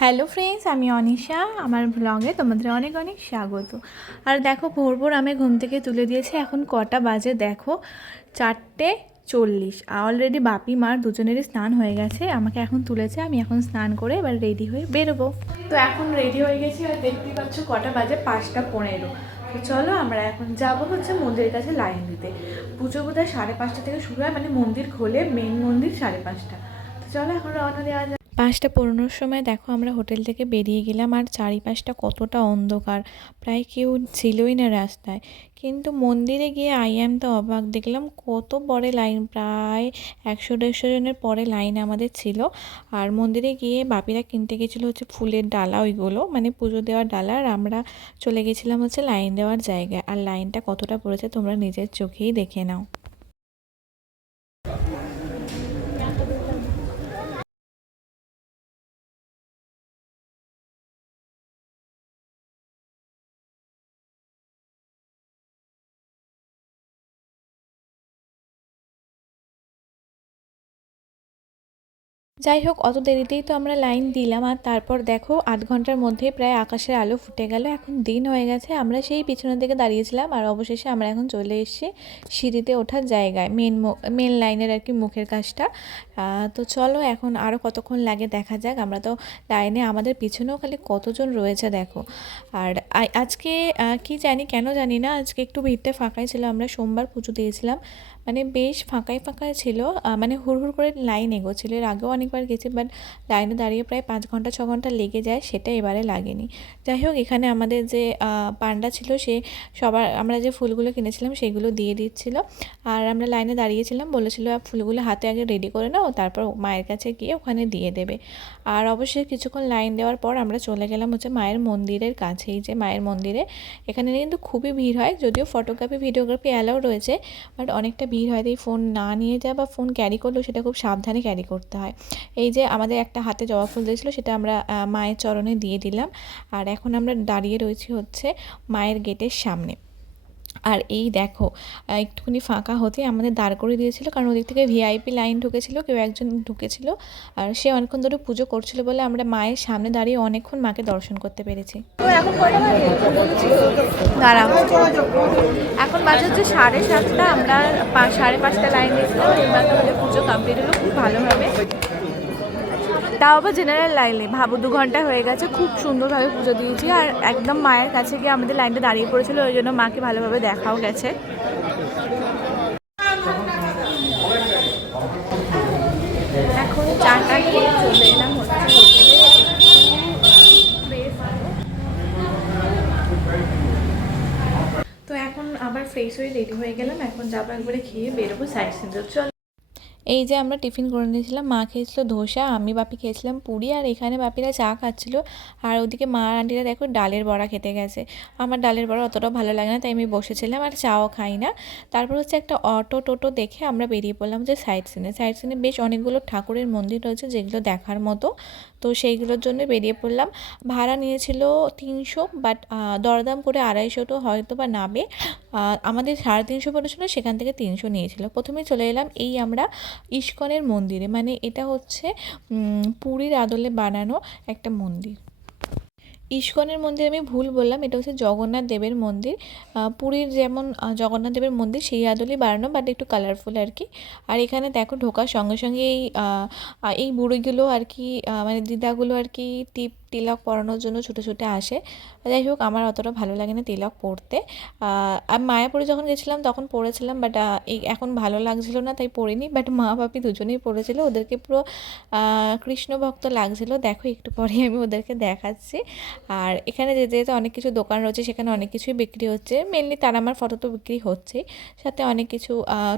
Hello friends আমি অনিশা। আমার ব্লগে তোমাদের অনেক অনেক স্বাগত। আর দেখো ভোর ভোর আমি ঘুম থেকে তুলে দিয়েছি। এখন কটা বাজে দেখো? চারটে চল্লিশ। অলরেডি বাপি মার দুজনেরই স্নান হয়ে গেছে। আমাকে এখন তুলেছে। আমি এখন স্নান করে এবার রেডি হয়ে বেরোবো। তো এখন রেডি হয়ে গেছি আর দেখতেই পাচ্ছ কটা বাজে পাঁচটা পনেরো। তো চলো, আমরা এখন যাব হচ্ছে মন্দিরের কাছে লাইন দিতে। পুজো বোধহয় সাড়ে পাঁচটা থেকে শুরু হয়। মানে মন্দির খোলে মেন মন্দির সাড়ে পাঁচটা। তো চলো, এখন রওনা দেওয়া যাক। পাঁচটা পনেরোর সময় দেখো আমরা হোটেল থেকে বেরিয়ে গেলাম আর চারিপাশটা কতটা অন্ধকার। প্রায় কেউ ছিলই না রাস্তায়। কিন্তু মন্দিরে গিয়ে আই এম তো অবাক দেখলাম কত বড় লাইন, প্রায় একশো দেড়শো জনের পরে লাইন আমাদের ছিল। আর মন্দিরে গিয়ে বাপিরা কিনতে গেছিল হচ্ছে ফুলের ডালা ওইগুলো মানে পুজো দেওয়ার ডালা। আর আমরা চলে গেছিলাম হচ্ছে লাইন দেওয়ার জায়গায়। আর লাইনটা কতটা পড়েছে তোমরা নিজের চোখেই দেখে নাও। যাই হোক অত দেরিতেই তো আমরা লাইন দিলাম আর তারপর দেখো, আধ ঘণ্টার মধ্যে প্রায় আকাশের আলো ফুটে গেল। এখন দিন হয়ে গেছে, আমরা সেই পিছনের দিকে দাঁড়িয়েছিলাম আর অবশেষে আমরা এখন চলে এসেছি সিঁড়িতে ওঠার জায়গায় মেন মেন লাইনের আর কি মুখের কাজটা। তো চলো এখন আরও কতক্ষণ লাগে দেখা যাক। আমরা তো লাইনে আমাদের পিছনেও খালি কতজন রয়েছে দেখো। আর আজকে কি জানি, কেন জানি না, আজকে একটু ভিড়তে ফাঁকাই ছিল। আমরা সোমবার পুজো দিয়েছিলাম। মানে বেশ ফাঁকাই ফাঁকাই ছিল। মানে হুড় হুড় করে লাইন এগোচ্ছিল। এর আগেও অনেকবার গেছি বাট লাইনে দাঁড়িয়ে প্রায় পাঁচ ঘণ্টা, ছ ঘণ্টা লেগে যায়, সেটা এবারে লাগেনি। যাই হোক, এখানে আমাদের যে পান্ডা ছিল, সে সবার, আমরা যে ফুলগুলো কিনেছিলাম, সেগুলো দিয়ে দিচ্ছিল। আর আমরা লাইনে দাঁড়িয়েছিলাম, বলেছিল ফুলগুলো হাতে আগে রেডি করে নাও, তারপর মায়ের কাছে গিয়ে ওখানে দিয়ে দেবে। আর অবশ্যই কিছুক্ষণ লাইন দেওয়ার পর আমরা চলে গেলাম হচ্ছে মায়ের মন্দিরের কাছেই যে মায়ের মন্দিরে, এখানে কিন্তু খুবই ভিড় হয়, যদিও ফটোগ্রাফি ভিডিওগ্রাফি অ্যালাউ রয়েছে বাট অনেকটা ভিড় হয়। তাই ফোন না নিয়ে যাওয়া বা ফোন ক্যারি করলেও, সেটা খুব সাবধানে ক্যারি করতে হয়। এই যে আমাদের একটা হাতে জবা ফুল দিয়েছিলো, সেটা আমরা মায়ের চরণে দিয়ে দিলাম। আর এখন আমরা দাঁড়িয়ে রয়েছি হচ্ছে মায়ের গেটের সামনে। আর এই দেখো একটুখানি ফাঁকা হতে আমাদের দাঁড় করে দিয়েছিল, কারণ ওদিক থেকে ভিআইপি লাইন ঢুকেছিল, কেউ একজন ঢুকেছিল। আর সে অনেকক্ষণ ধরে পুজো করছিল বলে আমরা মায়ের সামনে দাঁড়িয়ে অনেকক্ষণ মাকে দর্শন করতে পেরেছি। এখন বাজে হচ্ছে সাড়ে সাতটা, আমরা সাড়ে পাঁচটা লাইন দিয়েছিলাম পুজো কমপ্লিট হলো, খুব ভালোভাবে তাও আবার জেনারেল লাইনে ভাবো, দু ঘণ্টা হয়ে গেছে, খুব সুন্দরভাবে পুজো দিয়েছি। আর একদম মায়ের কাছে গিয়ে আমাদের লাইনটা দাঁড়িয়ে পড়েছিল, ওই জন্য মাকে ভালোভাবে দেখাও গেছে। এখন। তো এখন আবার ফ্রেশ হয়ে রেডি হয়ে গেলাম, এখন যাব একবারে খেয়ে বেরোবো সাইড সিনতে চল। এই যে আমরা টিফিন করে নিয়েছিলাম, মা খেয়েছিল ধোসা, আমি বাপি খেয়েছিলাম পুরি, আর এখানে বাপিরা চা খাচ্ছিল। আর ওদিকে মা আন্টিরা দেখো ডালের বড়া খেতে গেছে। আমার ডালের বড়া অতটাও ভালো লাগে না, তাই আমি বসেছিলাম আর চাও খাই না। তারপর হচ্ছে একটা অটো টোটো দেখে আমরা বেরিয়ে পড়লাম যে সাইড সিনে সাইড সিনে বেশ অনেকগুলো ঠাকুরের মন্দির রয়েছে যেগুলো দেখার মতো। তো সেইগুলোর জন্য বেরিয়ে পড়লাম। ভাড়া নিয়েছিল তিনশো বাট দরদাম করে আড়াইশো তো হয়তো বা নামে। আমাদের সাড়ে তিনশো পড়েছিল, সেখান থেকে তিনশো নিয়েছিল। প্রথমে চলে এলাম এই আমরা ইস্কনের মন্দিরে। মানে এটা হচ্ছে পুরীর আদলে বানানো একটা মন্দির। ইস্কনের মন্দির আমি ভুল বললাম, এটা হচ্ছে জগন্নাথ দেবের মন্দির। পুরীর যেমন জগন্নাথ দেবের মন্দির, সেই আদলই বানানো বাট একটু কালারফুল আর কি আর এখানে দেখো ঢোকার সঙ্গে সঙ্গে এই এই বুড়িগুলো আর কি মানে দিদাগুলো আর কি টিপ তিলক পরানোর জন্য ছুটে ছুটে আসে। যাই হোক, আমার অতটা ভালো লাগে না তিলক পরতে। আর মায়াপুরে যখন গেছিলাম তখন পরেছিলাম বাট এখন ভালো লাগছিল না, তাই পরিনি। বাট মা বাপি দুজনেই পরেছিল। ওদেরকে পুরো কৃষ্ণ ভক্ত লাগছিল। দেখো, একটু পরে আমি ওদেরকে দেখাচ্ছি। আর এখানে যেতে যেতে অনেক কিছু দোকান রয়েছে, সেখানে অনেক কিছুই বিক্রি হচ্ছে। মেনলি তার আমার ফটো তো বিক্রি হচ্ছে সাথে অনেক কিছু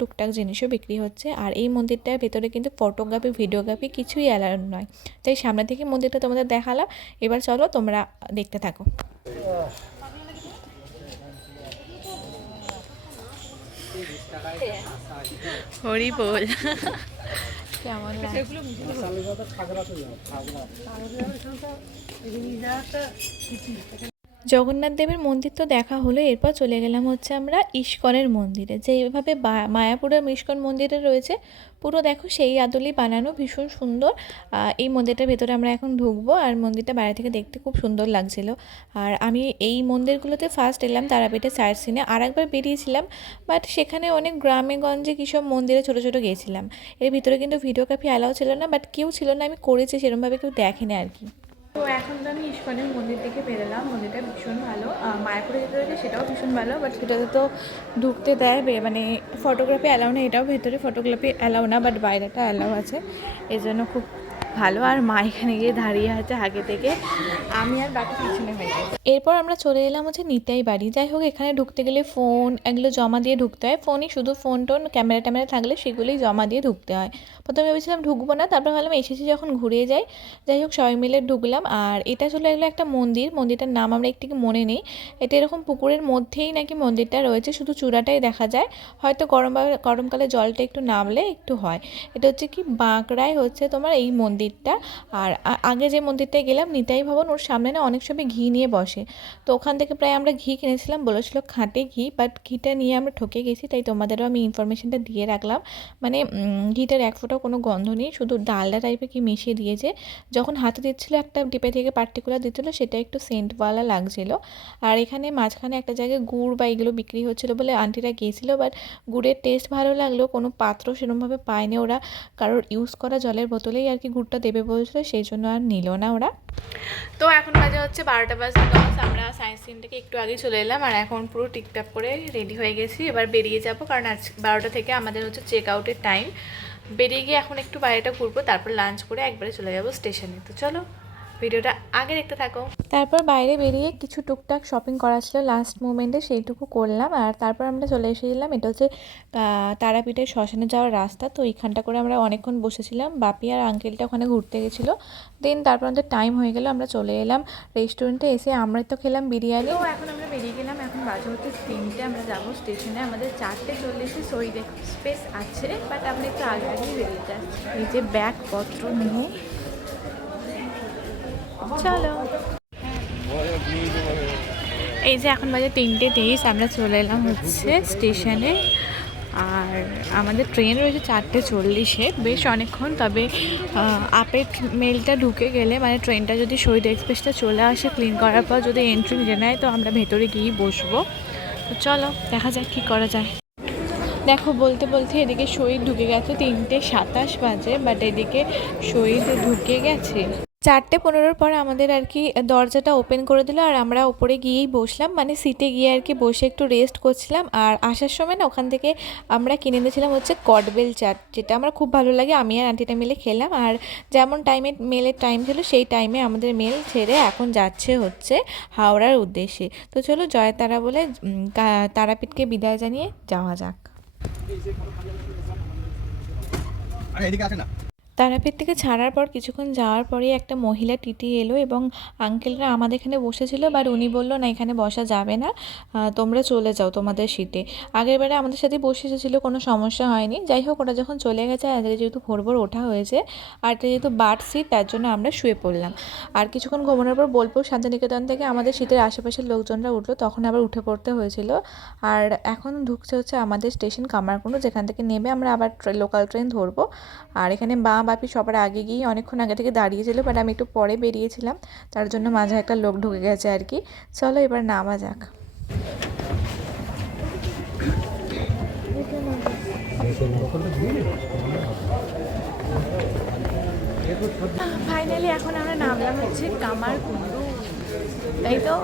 টুকটাক জিনিসও বিক্রি হচ্ছে। আর এই মন্দিরটার ভেতরে কিন্তু ফটোগ্রাফি ভিডিওগ্রাফি কিছুই অ্যালাউড নয়। তাই সামনে থেকে মন্দিরটা তোমাদের দেখালাম। এবার চলো তোমরা দেখতে থাকো। হরি বল। কেমন লাগে জগন্নাথ দেবের মন্দির তো দেখা হলো, এরপর চলে গেলাম হচ্ছে আমরা ইস্কনের মন্দিরে। যেভাবে মায়াপুরের ইস্কন মন্দিরে রয়েছে, পুরো দেখো সেই আদলি বানানো ভীষণ সুন্দর। এই মন্দিরটার ভেতরে আমরা এখন ঢুকবো আর মন্দিরটা বাইরে থেকে দেখতে খুব সুন্দর লাগছিল। আর আমি এই মন্দিরগুলোতে ফার্স্ট এলাম তারাপীঠে সাইড সিনে আর একবার বেরিয়েছিলাম বাট সেখানে অনেক গ্রামে গঞ্জে কী সব মন্দিরে ছোটো ছোটো গিয়েছিলাম এর ভিতরে কিন্তু ভিডিওগ্রাফি অ্যালাউ ছিল না বাট কেউ ছিল না, আমি করেছি সেরকমভাবে কেউ দেখেনি আর কি। তো এখন তো আমি ইস্কনের মন্দির থেকে বেরোলাম, মন্দিরটা ভীষণ ভালো। মায়াপুরে যেতে রয়েছে সেটাও ভীষণ ভালো বাট সেটাতে তো ঢুকতে দেয় মানে ফটোগ্রাফি অ্যালাউ না এটাও ভেতরে ফটোগ্রাফি অ্যালাউ না বাট বাইরেটা অ্যালাউ আছে। এই জন্য খুব ভালো, আর মা এখানে গিয়ে দাঁড়িয়ে আছে আগে থেকে। আমি আর বাকি পিছনে হয়ে গেছি। এরপর আমরা চলে এলাম হচ্ছে নিতাই বাড়ি। যাই হোক, এখানে ঢুকতে গেলে ফোন এগুলো জমা দিয়ে ঢুকতে হয়। ফোনই শুধু ফোন টোন ক্যামেরা ট্যামেরা থাকলে সেগুলোই জমা দিয়ে ঢুকতে হয়। প্রথমে ভেবেছিলাম ঢুকবো না, তারপর ভাবলাম এসেছি যখন ঘুরে যাই যাই হোক সবাই মিলে ঢুকলাম। আর এটা চলে এলো একটা মন্দির, মন্দিরটার নাম আমরা একটু মনে নেই। এটা এরকম পুকুরের মধ্যেই নাকি মন্দিরটা রয়েছে, শুধু চূড়াটাই দেখা যায়। হয়তো গরম গরমকালে জলটা একটু নামলে একটু হয়। এটা হচ্ছে কি বাঁকড়ায় হচ্ছে তোমার এই মন্দিরটা। আর আগে যে মন্দিরটায় গেলাম, নিতাই ভবন, ওর সামনে না অনেক সময় ঘি নিয়ে বসে। তো ওখান থেকে প্রায় আমরা ঘি কিনেছিলাম, বলেছিল খাঁটে ঘি বাট ঘিটা নিয়ে আমরা ঠকে গেছি, তাই তোমাদেরও আমি ইনফরমেশনটা দিয়ে রাখলাম। মানে ঘিটার এক ফোঁটাও কোনো গন্ধ নেই, শুধু ডালডা টাইপের কি মিশিয়ে দিয়েছে। যখন হাতে দিচ্ছিল একটা ডিপে থেকে পার্টিকুলার দিচ্ছিল, সেটা একটু সেন্টওয়ালা লাগছিল। আর এখানে মাঝখানে একটা জায়গায় গুড় বা এগুলো বিক্রি হচ্ছিল বলে আন্টিরা গিয়েছিল বাট গুড়ের টেস্ট ভালো লাগলেও কোনো পাত্র সেরকমভাবে পায়নি ওরা। কারোর ইউজ করা জলের বোতলেই আর কি গুড়টা দেবে বলছিলো, সেই জন্য আর নিল না ওরা। তো এখন বাজে হচ্ছে বারোটা বাজে দশ আমরা সায়েন্স সিন থেকে একটু আগে চলে এলাম, আর এখন পুরো টিকটাক করে রেডি হয়ে গেছি। এবার বেরিয়ে যাব, কারণ আজ বারোটা থেকে আমাদের হচ্ছে চেক আউটের টাইম বেরিয়ে গিয়ে এখন একটু বাইরেটা ঘুরবো, তারপর লাঞ্চ করে একবারে চলে যাব স্টেশনে তো চলো, ভিডিওটা আগে দেখতে থাকো। তারপর বাইরে বেরিয়ে কিছু টুকটাক শপিং করা ছিল। লাস্ট মোমেন্টে সেইটুকু করলাম আর তারপর আমরা চলে এসেছিলাম এটা হচ্ছে তারাপীঠের শ্মশানে যাওয়ার রাস্তা। তো এইখানটা করে আমরা অনেকক্ষণ বসেছিলাম। বাপি আর আঙ্কেলটা ওখানে ঘুরতে গেছিল। দেন তারপর আমাদের টাইম হয়ে গেল। আমরা চলে এলাম রেস্টুরেন্টে এসে আমরা তো খেলাম বিরিয়ানি। এখন আমরা বেরিয়ে গেলাম। এখন বাজে হচ্ছে তিনটে। আমরা যাব স্টেশনে আমাদের চারটে চল্লিশে শহীদ এক্সপ্রেস আছে। বাট আমরা একটু আগে আগেই বেরিয়ে যাচ্ছি। এই যে ব্যাগপত্র নিয়ে। চলো। এই যে এখন বাজে তিনটে তেইশ আমরা চলে এলাম হচ্ছে স্টেশনে। আর আমাদের ট্রেন রয়েছে চারটে চল্লিশে, বেশ অনেকক্ষণ, তবে আপের মেলটা ঢুকে গেলে মানে ট্রেনটা যদি শহীদ এক্সপ্রেসটা চলে আসে ক্লিন করার পর যদি এন্ট্রি নিয়ে নেয়, তো আমরা ভেতরে গিয়েই বসবো। তো চলো, দেখা যাক কী করা যায়। দেখো, বলতে বলতে এদিকে শহীদ ঢুকে গেছে তিনটে সাতাশ বাজে বাট এদিকে শহীদ ঢুকে গেছে। চারটে পনেরোর পর আমাদের আর কি দরজাটা ওপেন করে দিল আর আমরা ওপরে গিয়েই বসলাম। মানে সিটে গিয়ে আর কি বসে একটু রেস্ট করছিলাম আর আসার সময় না ওখান থেকে আমরা কিনে এনেছিলাম হচ্ছে কটবেল চাট যেটা আমার খুব ভালো লাগে। আমি আর আন্টিটা মিলে খেলাম আর যেমন টাইমে মেলের টাইম ছিল সেই টাইমে আমাদের মেল ছেড়ে এখন যাচ্ছে হচ্ছে হাওড়ার উদ্দেশ্যে। তো চলো জয়তারা বলে তারাপীঠকে বিদায় জানিয়ে যাওয়া যাক। তারাপীঠ থেকে ছাড়ার পর কিছুক্ষণ যাওয়ার পরেই একটা মহিলা টিটি এলো এবং আঙ্কেলরা আমাদের এখানে বসেছিল বাট উনি বলল, না, এখানে বসা যাবে না তোমরা চলে যাও তোমাদের সিটে আগের বারে আমাদের সাথে বসে এসেছিল, কোনো সমস্যা হয়নি। যাই হোক, ওরা যখন চলে গেছে আজকে যেহেতু ভোর ভোর ওঠা হয়েছে, আর যেহেতু বাট সিট তার জন্য আমরা শুয়ে পড়লাম। আর কিছুক্ষণ ঘুমানোর পর বোলপুর শান্তিনিকেতন থেকে আমাদের শীতের আশেপাশের লোকজনরা উঠল, তখন আবার উঠে পড়তে হয়েছিল। আর এখন ঢুকছে হচ্ছে আমাদের স্টেশন কামারকুণ্ডু, যেখান থেকে নেমে আমরা আবার লোকাল ট্রেন ধরবো। আর এখানে মা বাপি সবার আগে গিয়ে অনেকক্ষণ আগে থেকে দাঁড়িয়েছিল বাট আমি একটু পরে বেরিয়েছিলাম। তার জন্য মাঝে একটা লোক ঢুকে গেছে আর কি। চলো এবার নামা যাক। ফাইনালি এখন আমরা নামলাম হচ্ছে কামারকুণ্ডু। তাই তো?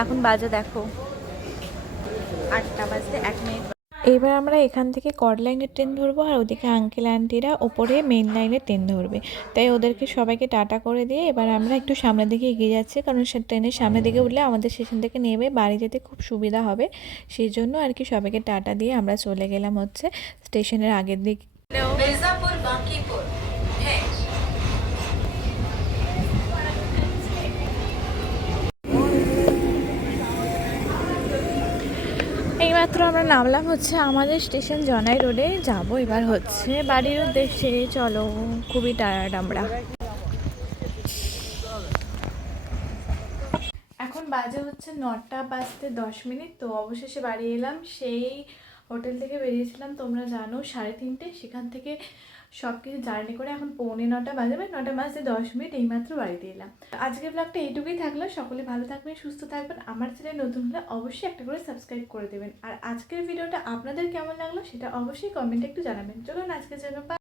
এখন বাজে, দেখো। আটটা বাজতে এক মিনিট এবার আমরা এখান থেকে কড লাইনের ট্রেন ধরবো আর ওদিকে আঙ্কেল আন্টিরা ওপরে মেন লাইনের ট্রেন ধরবে। তাই ওদেরকে সবাইকে টাটা করে দিয়ে এবার আমরা একটু সামনের দিকে এগিয়ে যাচ্ছি, কারণ সে ট্রেনের সামনের দিকে উঠলে আমাদের স্টেশন থেকে নেমে বাড়ি যেতে খুব সুবিধা হবে। সেই জন্য আর কি সবাইকে টাটা দিয়ে আমরা চলে গেলাম হচ্ছে স্টেশনের আগের দিক। মির্জাপুর বাঁকিপুর। এইমাত্র আমরা নামলাম হচ্ছে আমাদের স্টেশন জনাই রোডে। যাব এবার হচ্ছে বাড়ির উদ্দেশ্যে। চলো, খুবই টায়ার্ড আমরা। এখন বাজে হচ্ছে নটা বাজতে দশ মিনিট, তো অবশেষে বাড়ি এলাম। সেই হোটেল থেকে বেরিয়েছিলাম, তোমরা জানো, সাড়ে তিনটে, সেখান থেকে সব কিছু জার্নি করে এখন পৌনে নটা বাজে বা নটা বাজতে দশ মিনিট এইমাত্র বাড়িতে এলাম। আজকের ব্লগটা এইটুকুই থাকল, সকলে ভালো থাকবেন, সুস্থ থাকবেন, আমার চ্যানেল নতুন হলে অবশ্যই একটা করে সাবস্ক্রাইব করে দেবেন। আর আজকের ভিডিওটা আপনাদের কেমন লাগল, সেটা অবশ্যই কমেন্টে একটু জানাবেন। চলুন আজকের জন্য।